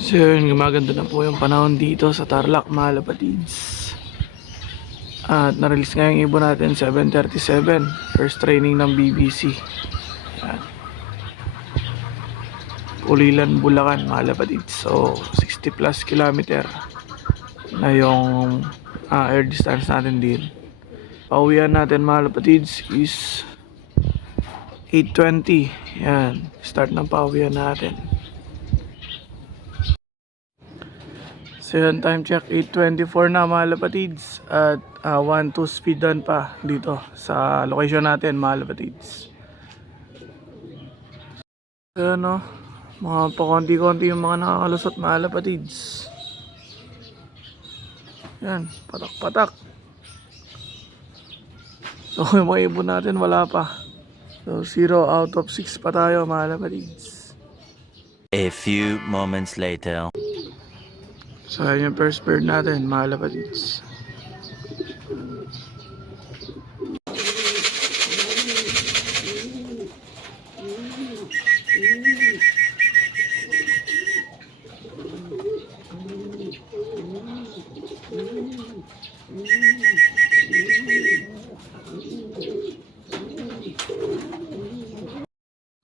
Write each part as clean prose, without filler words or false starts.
So yun, gumaganda na po yung panahon dito sa Tarlac, mga lapatids. At na-release nga yung ibon natin 7:37, first training ng BBC. Yan. Ulilan, Bulacan, mga lapatids. So 60 plus kilometer na yung air distance natin din. Pauwian natin, mga lapatids, is 8:20. Yan, start ng pauwian natin. So yun, time check 8:24 na, mga lapatids. At 1-2 speed run pa dito sa location natin, mga lapatids. So yun, no, mga pakonti-konti yung mga nakakalusot, mga lapatids. Yan, patak-patak. So yung mga ibon natin wala pa. So 0 out of 6 pa tayo, mga lapatids. A few moments later. So yan yung first bird natin, mga lapatids.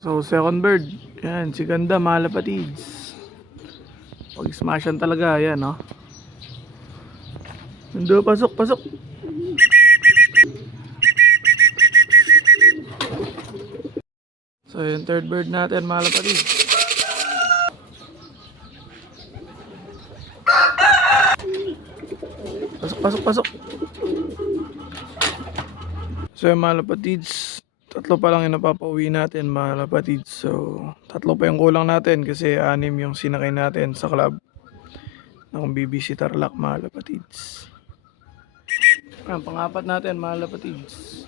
So second bird, yan, si ganda, mga lapatids. Pag smashan talaga, yan, no. Nando, pasok, pasok. So yung third bird natin, mga lapatids. Pasok, pasok, pasok. So yung mga lapatids, tatlo pa lang yung napapauwi natin, mga lapatids. So tatlo pa yung kulang natin kasi 6 yung sinakay natin sa club ng BBC Tarlac, mga lapatids. Ang pang-apat natin, mga lapatids.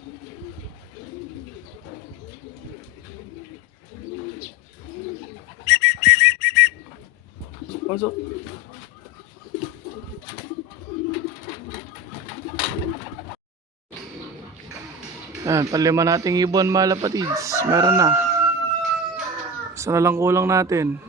Pasok. Ayan, palima nating ibon, mga lapatids. Meron na. Isa na lang kulang natin.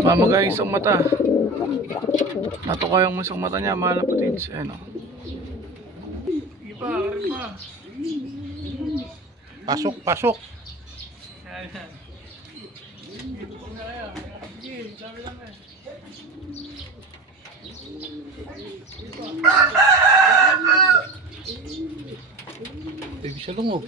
Mamagay isang mata. Natuka yung isang mata niya, mga lapatids. Ayan, o. Sige pa, karin pa. Pasok, pasok. Ayan, ayan. Dito po na kaya. Sige, sabi lang eh. Baby, siya lungog.